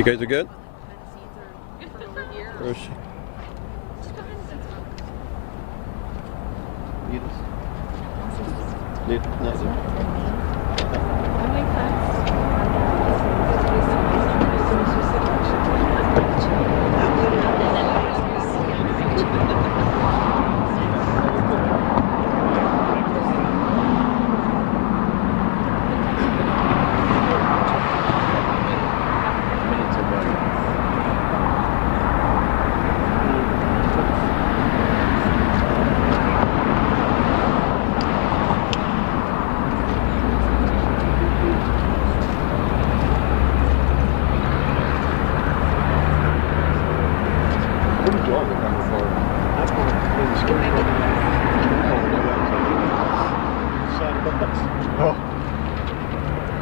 You guys are good? Where is she?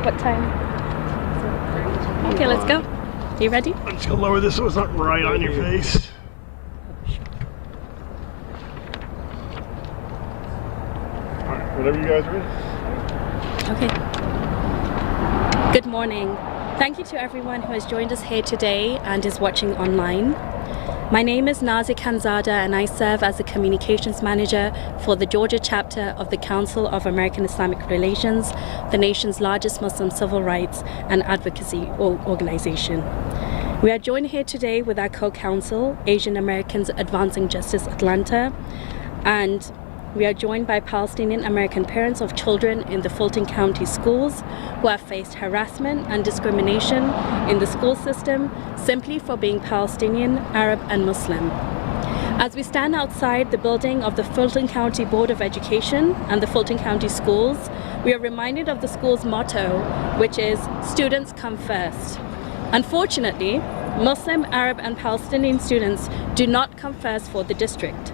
What time? Okay, let's go. Are you ready? I'm just gonna lower this so it's not right on your face. Alright, whenever you guys are ready. Okay. Good morning. Thank you to everyone who has joined us here today and is watching online. My name is Nazik Hanzada and I serve as the Communications Manager for the Georgia chapter of the Council of American-Islamic Relations, the nation's largest Muslim civil rights and advocacy organization. We are joined here today with our co-counsel, Asian Americans Advancing Justice Atlanta, and we are joined by Palestinian American parents of children in the Fulton County Schools who have faced harassment and discrimination in the school system simply for being Palestinian, Arab, and Muslim. As we stand outside the building of the Fulton County Board of Education and the Fulton County Schools, we are reminded of the school's motto, which is "Students come first." Unfortunately, Muslim, Arab, and Palestinian students do not come first for the district.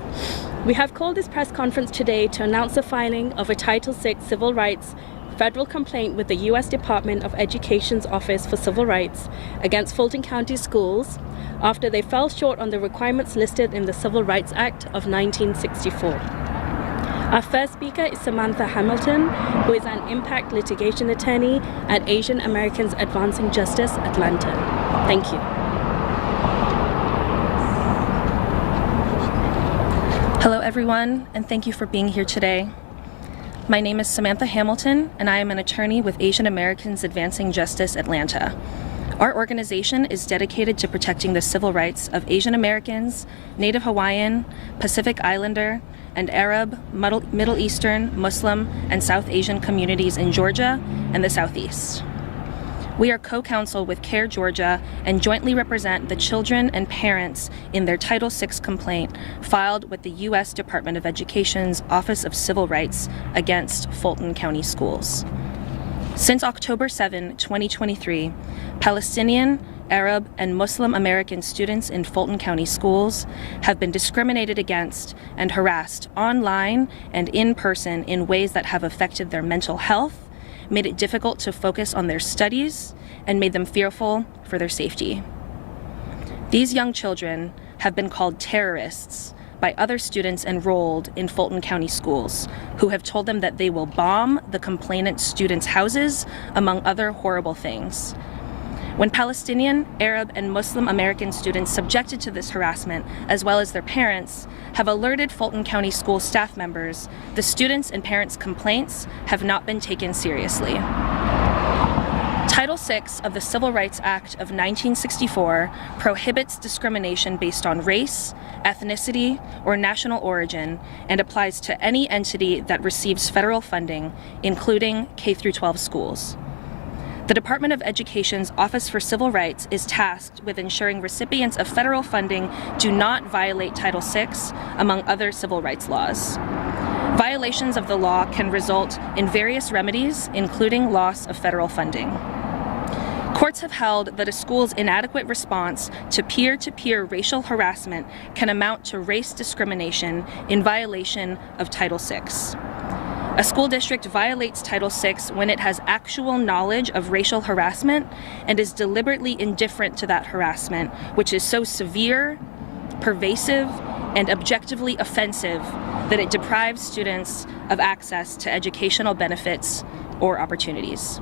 We have called this press conference today to announce the filing of a Title VI Civil Rights federal complaint with the U.S. Department of Education's Office for Civil Rights against Fulton County Schools after they fell short on the requirements listed in the Civil Rights Act of 1964. Our first speaker is Samantha Hamilton, who is an impact litigation attorney at Asian Americans Advancing Justice, Atlanta. Thank you. Hello everyone, and thank you for being here today. My name is Samantha Hamilton, and I am an attorney with Asian Americans Advancing Justice Atlanta. Our organization is dedicated to protecting the civil rights of Asian Americans, Native Hawaiian, Pacific Islander, and Arab, Middle Eastern, Muslim, and South Asian communities in Georgia and the Southeast. We are co-counsel with CAIR Georgia and jointly represent the children and parents in their Title VI complaint filed with the U.S. Department of Education's Office of Civil Rights against Fulton County Schools. Since October 7, 2023, Palestinian, Arab, and Muslim American students in Fulton County Schools have been discriminated against and harassed online and in person in ways that have affected their mental health, made it difficult to focus on their studies, and made them fearful for their safety. These young children have been called terrorists by other students enrolled in Fulton County Schools, who have told them that they will bomb the complainant students' houses, among other horrible things. When Palestinian, Arab, and Muslim American students subjected to this harassment, as well as their parents, have alerted Fulton County School staff members, the students' and parents' complaints have not been taken seriously. Title VI of the Civil Rights Act of 1964 prohibits discrimination based on race, ethnicity, or national origin, and applies to any entity that receives federal funding, including K-12 schools. The Department of Education's Office for Civil Rights is tasked with ensuring recipients of federal funding do not violate Title VI, among other civil rights laws. Violations of the law can result in various remedies, including loss of federal funding. Courts have held that a school's inadequate response to peer-to-peer racial harassment can amount to race discrimination in violation of Title VI. A school district violates Title VI when it has actual knowledge of racial harassment and is deliberately indifferent to that harassment, which is so severe, pervasive, and objectively offensive that it deprives students of access to educational benefits or opportunities.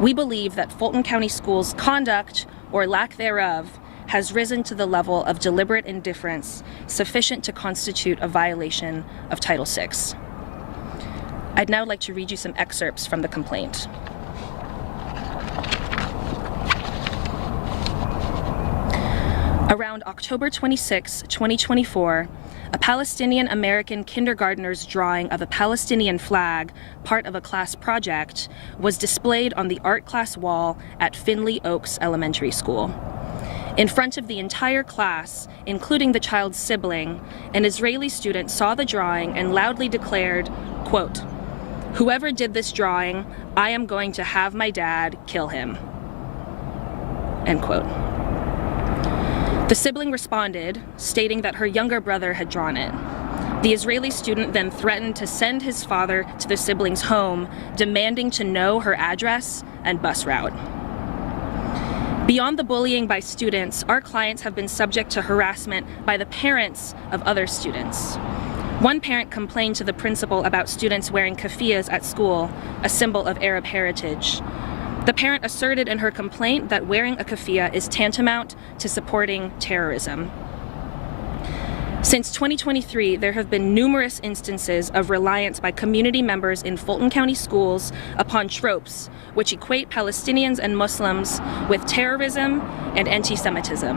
We believe that Fulton County Schools' conduct or lack thereof, has risen to the level of deliberate indifference sufficient to constitute a violation of Title VI. I'd now like to read you some excerpts from the complaint. Around October 26, 2024, a Palestinian American kindergartner's drawing of a Palestinian flag, part of a class project, was displayed on the art class wall at Finley Oaks Elementary School. In front of the entire class, including the child's sibling, an Israeli student saw the drawing and loudly declared, quote, "Whoever did this drawing, I am going to have my dad kill him." End quote. The sibling responded, stating that her younger brother had drawn it. The Israeli student then threatened to send his father to the sibling's home, demanding to know her address and bus route. Beyond the bullying by students, our clients have been subject to harassment by the parents of other students. One parent complained to the principal about students wearing keffiyehs at school, a symbol of Arab heritage. The parent asserted in her complaint that wearing a keffiyeh is tantamount to supporting terrorism. Since 2023, there have been numerous instances of reliance by community members in Fulton County schools upon tropes which equate Palestinians and Muslims with terrorism and anti-Semitism.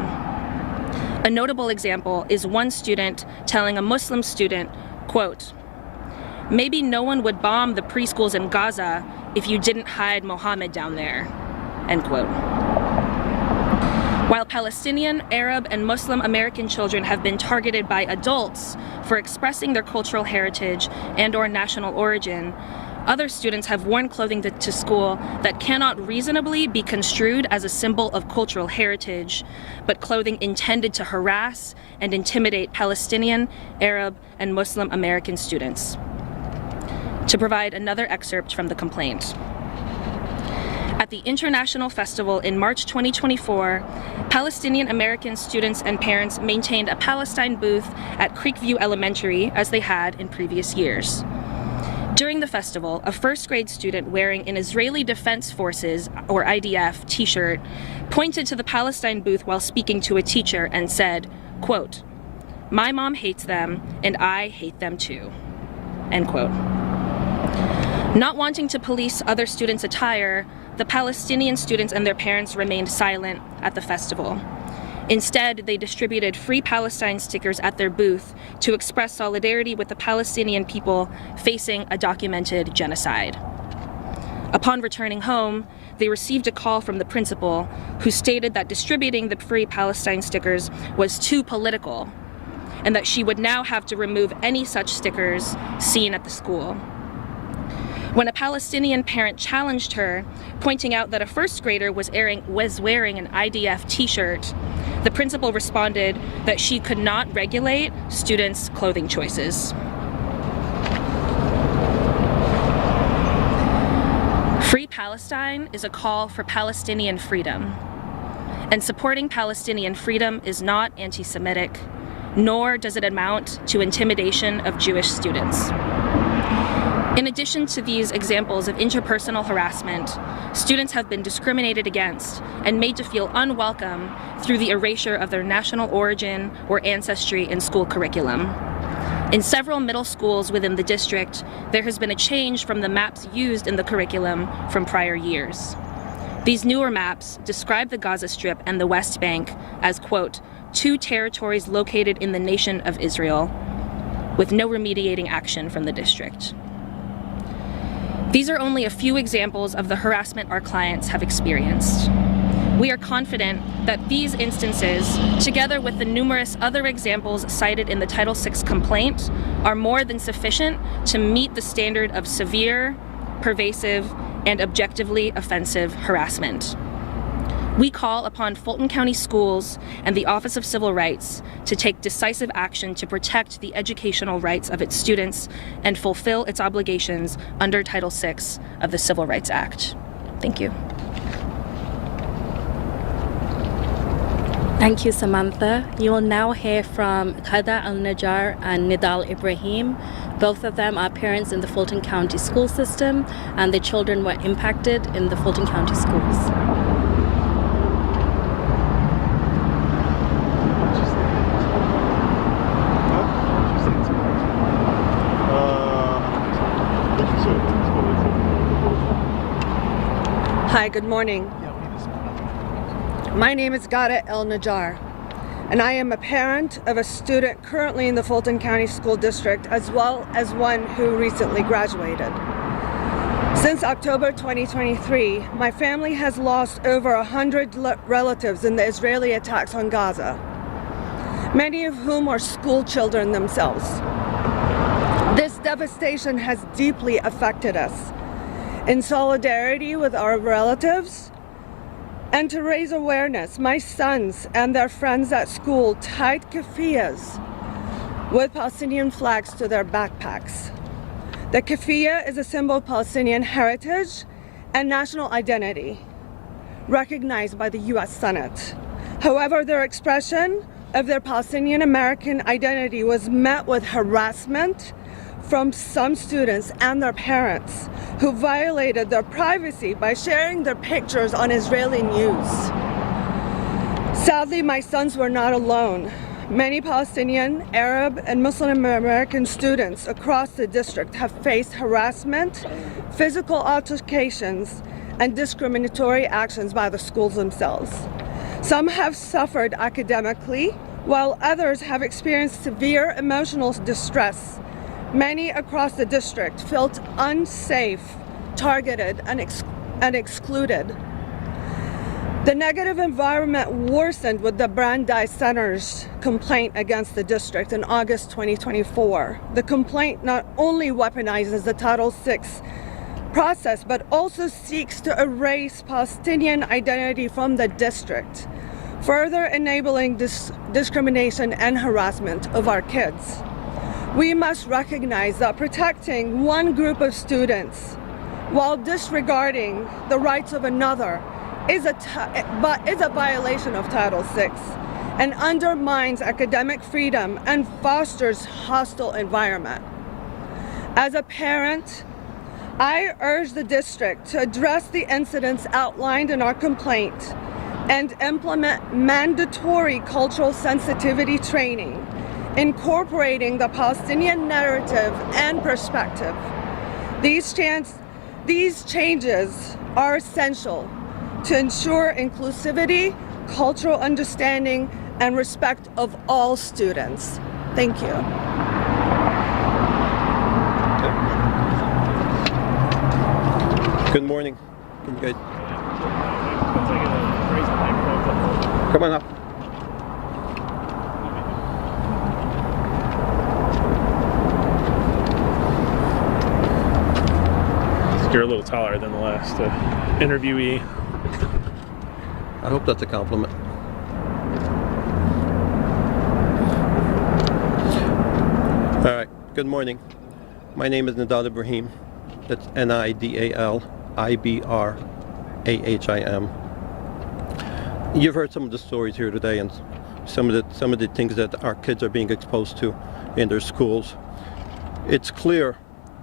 A notable example is one student telling a Muslim student, quote, "Maybe no one would bomb the preschools in Gaza if you didn't hide Mohammed down there," end quote. While Palestinian, Arab, and Muslim American children have been targeted by adults for expressing their cultural heritage and/or national origin, other students have worn clothing to school that cannot reasonably be construed as a symbol of cultural heritage, but clothing intended to harass and intimidate Palestinian, Arab, and Muslim American students. To provide another excerpt from the complaint. At the International Festival in March 2024, Palestinian American students and parents maintained a Palestine booth at Creekview Elementary as they had in previous years. During the festival, a first grade student wearing an Israeli Defense Forces, or IDF, t-shirt pointed to the Palestine booth while speaking to a teacher and said, quote, "My mom hates them and I hate them too," end quote. Not wanting to police other students' attire, the Palestinian students and their parents remained silent at the festival. Instead, they distributed free Palestine stickers at their booth to express solidarity with the Palestinian people facing a documented genocide. Upon returning home, they received a call from the principal, who stated that distributing the free Palestine stickers was too political, and that she would now have to remove any such stickers seen at the school. When a Palestinian parent challenged her, pointing out that a first grader was wearing an IDF t-shirt, the principal responded that she could not regulate students' clothing choices. Free Palestine is a call for Palestinian freedom, and supporting Palestinian freedom is not anti-Semitic, nor does it amount to intimidation of Jewish students. In addition to these examples of interpersonal harassment, students have been discriminated against and made to feel unwelcome through the erasure of their national origin or ancestry in school curriculum. In several middle schools within the district, there has been a change from the maps used in the curriculum from prior years. These newer maps describe the Gaza Strip and the West Bank as, quote, "two territories located in the nation of Israel," with no remediating action from the district. These are only a few examples of the harassment our clients have experienced. We are confident that these instances, together with the numerous other examples cited in the Title VI complaint, are more than sufficient to meet the standard of severe, pervasive, and objectively offensive harassment. We call upon Fulton County Schools and the Office of Civil Rights to take decisive action to protect the educational rights of its students and fulfill its obligations under Title VI of the Civil Rights Act. Thank you. Thank you, Samantha. You will now hear from Khada Al-Najjar and Nidal Ibrahim. Both of them are parents in the Fulton County school system, and their children were impacted in the Fulton County schools. Hi, good morning. My name is Gada El Najjar, and I am a parent of a student currently in the Fulton County School District, as well as one who recently graduated. Since October 2023, my family has lost over 100 relatives in the Israeli attacks on Gaza, many of whom are school children themselves. This devastation has deeply affected us. In solidarity with our relatives, and to raise awareness, my sons and their friends at school tied keffiyehs with Palestinian flags to their backpacks. The keffiyeh is a symbol of Palestinian heritage and national identity, recognized by the US Senate. However, their expression of their Palestinian American identity was met with harassment from some students and their parents who violated their privacy by sharing their pictures on Israeli news. Sadly, my sons were not alone. Many Palestinian, Arab, and Muslim American students across the district have faced harassment, physical altercations, and discriminatory actions by the schools themselves. Some have suffered academically, while others have experienced severe emotional distress. Many across the district felt unsafe, targeted, and excluded. The negative environment worsened with the Brandeis Center's complaint against the district in August 2024. The complaint not only weaponizes the Title VI process, but also seeks to erase Palestinian identity from the district, further enabling discrimination and harassment of our kids. We must recognize that protecting one group of students while disregarding the rights of another is a violation of Title VI and undermines academic freedom and fosters hostile environment. As a parent, I urge the district to address the incidents outlined in our complaint and implement mandatory cultural sensitivity training, incorporating the Palestinian narrative and perspective. These changes are essential to ensure inclusivity, cultural understanding, and respect of all students. Thank you. Good morning. Can you guys come on up? You're a little taller than the last interviewee. I hope that's a compliment. All right, good morning. My name is Nidal Ibrahim. That's Nidalibrahim. You've heard some of the stories here today and some of the things that our kids are being exposed to in their schools. It's clear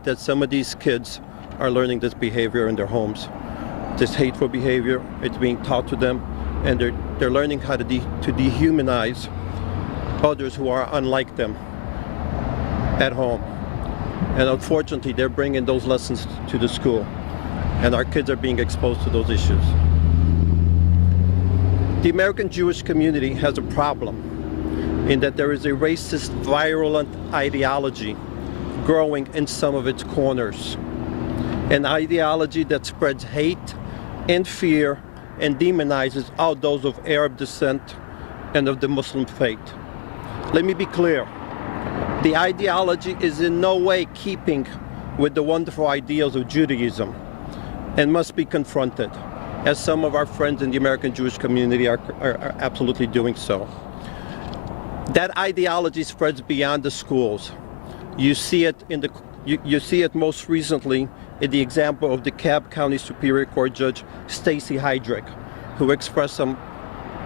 that some of these kids are learning this behavior in their homes. This hateful behavior, it's being taught to them, and they're learning how to dehumanize others who are unlike them at home. And unfortunately, they're bringing those lessons to the school, and our kids are being exposed to those issues. The American Jewish community has a problem in that there is a racist, virulent ideology growing in some of its corners. An ideology that spreads hate and fear and demonizes all those of Arab descent and of the Muslim faith. Let me be clear. The ideology is in no way keeping with the wonderful ideals of Judaism and must be confronted, as some of our friends in the American Jewish community are absolutely doing so. That ideology spreads beyond the schools. You see it you see it most recently in the example of the Cobb County Superior Court Judge Stacey Heydrich, who expressed some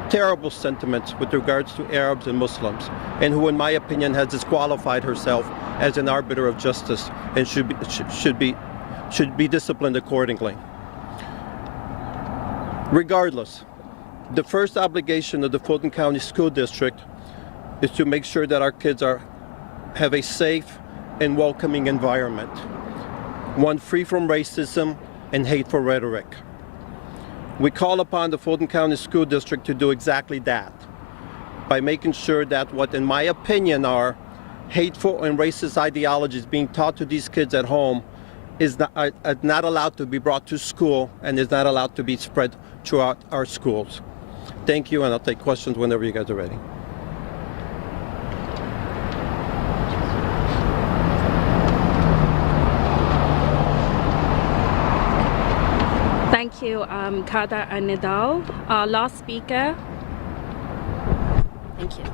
terrible sentiments with regards to Arabs and Muslims, and who, in my opinion, has disqualified herself as an arbiter of justice and should be disciplined accordingly. Regardless, the first obligation of the Fulton County School District is to make sure that our kids have a safe and welcoming environment, one free from racism and hateful rhetoric. We call upon the Fulton County School District to do exactly that by making sure that what, in my opinion, are hateful and racist ideologies being taught to these kids at home is not allowed to be brought to school and is not allowed to be spread throughout our schools. Thank you, and I'll take questions whenever you guys are ready. Thank you, Kada and Nidal. Our last speaker. Thank you.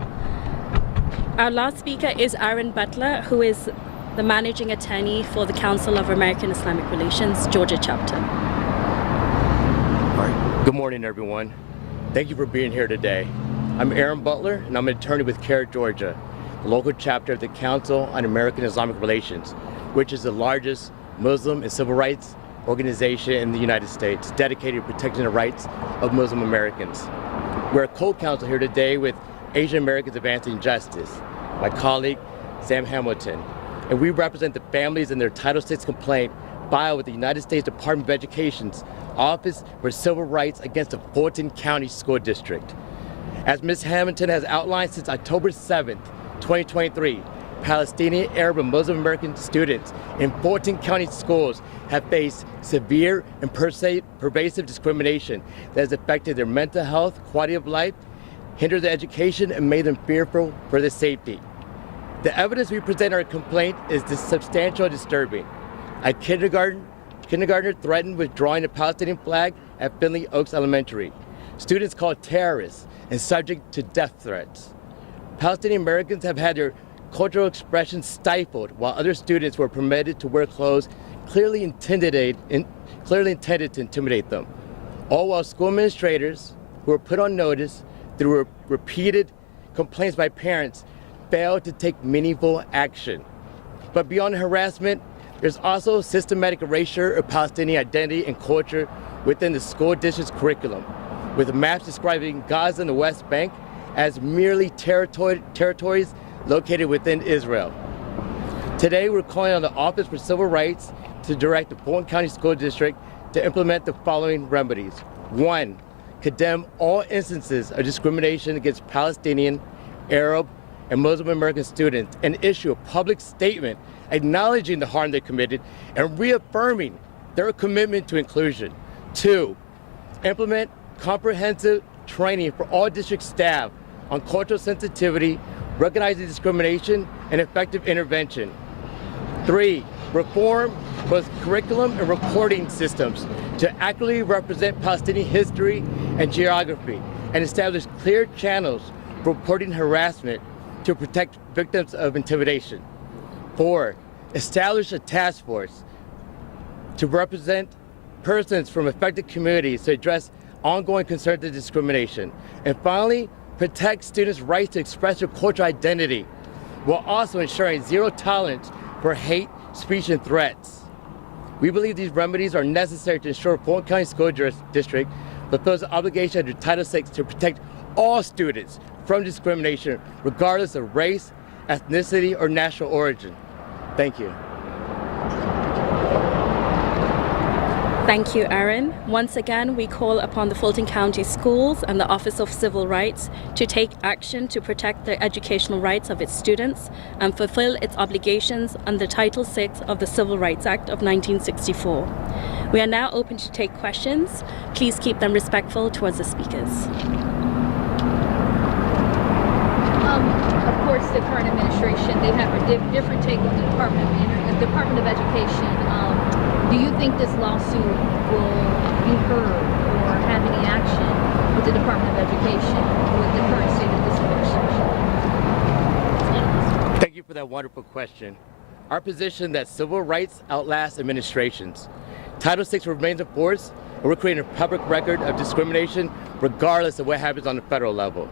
Our last speaker is Aaron Butler, who is the managing attorney for the Council of American-Islamic Relations, Georgia chapter. All right. Good morning, everyone. Thank you for being here today. I'm Aaron Butler, and I'm an attorney with CAIR, Georgia, the local chapter of the Council on American-Islamic Relations, which is the largest Muslim and civil rights organization in the United States dedicated to protecting the rights of Muslim Americans. We're a co-counsel here today with Asian Americans Advancing Justice, my colleague Sam Hamilton, and we represent the families in their Title VI complaint filed with the United States Department of Education's Office for Civil Rights against the Fulton County School District. As Ms. Hamilton has outlined, since October 7th, 2023, Palestinian, Arab, and Muslim American students in Fulton County schools have faced severe and pervasive discrimination that has affected their mental health, quality of life, hindered their education, and made them fearful for their safety. The evidence we present in our complaint is substantial and disturbing. A kindergartner threatened with drawing a Palestinian flag at Finley Oaks Elementary. Students called terrorists and subject to death threats. Palestinian Americans have had their cultural expression stifled, while other students were permitted to wear clothes clearly intended to intimidate them. All while school administrators, who were put on notice through repeated complaints by parents, failed to take meaningful action. But beyond harassment, there's also systematic erasure of Palestinian identity and culture within the school district's curriculum, with maps describing Gaza and the West Bank as merely territories located within Israel. Today, we're calling on the Office for Civil Rights to direct the Fulton County School District to implement the following remedies. 1, condemn all instances of discrimination against Palestinian, Arab, and Muslim American students and issue a public statement acknowledging the harm they committed and reaffirming their commitment to inclusion. 2, implement comprehensive training for all district staff on cultural sensitivity, recognizing discrimination, and effective intervention. 3, reform both curriculum and reporting systems to accurately represent Palestinian history and geography and establish clear channels for reporting harassment to protect victims of intimidation. 4, establish a task force to represent persons from affected communities to address ongoing concerns of discrimination. And finally, protect students' rights to express their cultural identity while also ensuring zero tolerance for hate, speech, and threats. We believe these remedies are necessary to ensure Fulton County School District fulfills the obligation under Title VI to protect all students from discrimination, regardless of race, ethnicity, or national origin. Thank you. Thank you, Aaron. Once again, we call upon the Fulton County Schools and the Office of Civil Rights to take action to protect the educational rights of its students and fulfill its obligations under Title VI of the Civil Rights Act of 1964. We are now open to take questions. Please keep them respectful towards the speakers. Of course, the current administration, they have a different take on the Department of Education. Do you think this lawsuit will be heard or have any action with the Department of Education with the current state of this administration? Thank you for that wonderful question. Our position that civil rights outlast administrations. Title VI remains in force, and we're creating a public record of discrimination regardless of what happens on the federal level.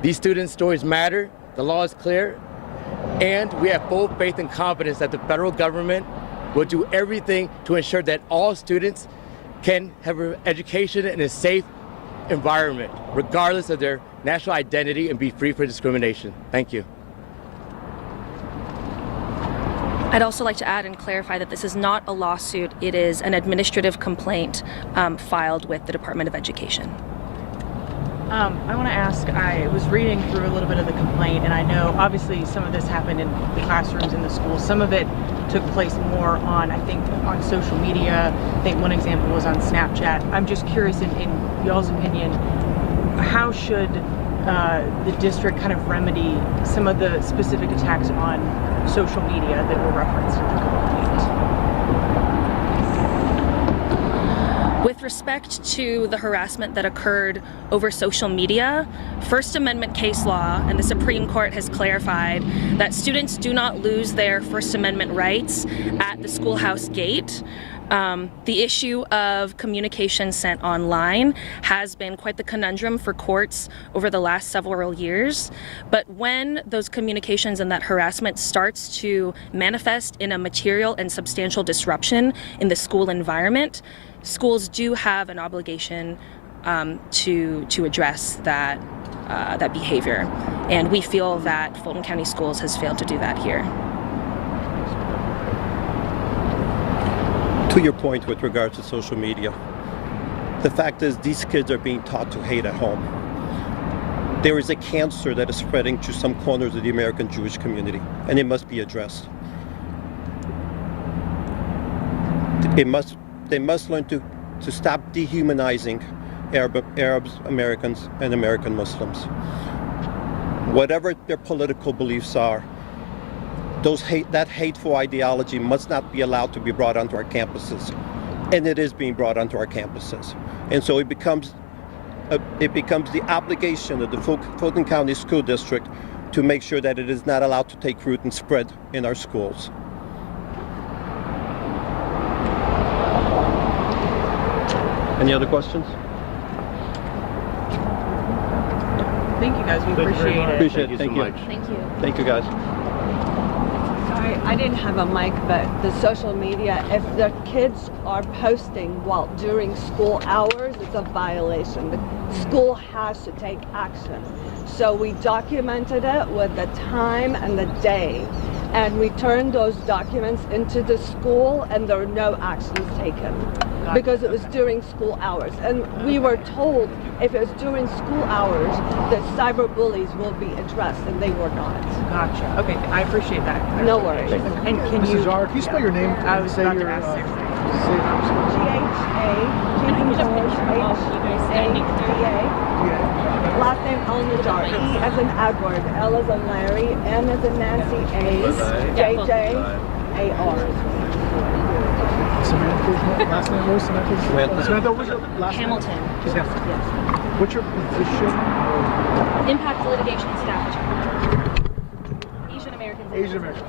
These students' stories matter, the law is clear, and we have full faith and confidence that the federal government will do everything to ensure that all students can have an education in a safe environment, regardless of their national identity, and be free from discrimination. Thank you. I'd also like to add and clarify that this is not a lawsuit. It is an administrative complaint filed with the Department of Education. I want to ask, I was reading through a little bit of the complaint, and I know obviously some of this happened in the classrooms in the school. Some of it took place more on, I think, on social media. I think one example was on Snapchat. I'm just curious, in y'all's opinion, how should the district kind of remedy some of the specific attacks on social media that were referenced in the complaint? With respect to the harassment that occurred over social media, First Amendment case law and the Supreme Court has clarified that students do not lose their First Amendment rights at the schoolhouse gate. The issue of communication sent online has been quite the conundrum for courts over the last several years. But when those communications and that harassment starts to manifest in a material and substantial disruption in the school environment, schools do have an obligation to address that behavior, and we feel that Fulton County Schools has failed to do that here. To your point with regards to social media, the fact is these kids are being taught to hate at home. There is a cancer that is spreading to some corners of the American Jewish community, and it must be addressed. They must learn to stop dehumanizing Arabs, Americans, and American Muslims. Whatever their political beliefs are, that hateful ideology must not be allowed to be brought onto our campuses, and it is being brought onto our campuses. And so it becomes the obligation of the Fulton County School District to make sure that it is not allowed to take root and spread in our schools. Any other questions? Thank you guys, we appreciate it. Appreciate it. Thank you so much. Thank you. Thank you, guys. Sorry, I didn't have a mic, but the social media, if the kids are posting while during school hours, it's a violation. The school has to take action. So we documented it with the time and the day, and we turned those documents into the school, and there were no actions taken because it was during school hours. And we were told if it was during school hours, that cyber bullies will be addressed, and they were not. Gotcha. Okay, I appreciate that. No worries. And can Mrs. you? Zara, can you spell your name? I was Say about to your, ask Sarah. G-H-A-G-George-H-A-D-A. Last name Al-Najjar. E as in Edward, L as in Larry, N as in Nancy, A, J-J-A-R. Samantha's last name was Samantha. Samantha, what was your last Hamilton. name? Yes. What's your position? Impact litigation staff. Asian Americans. Asian American.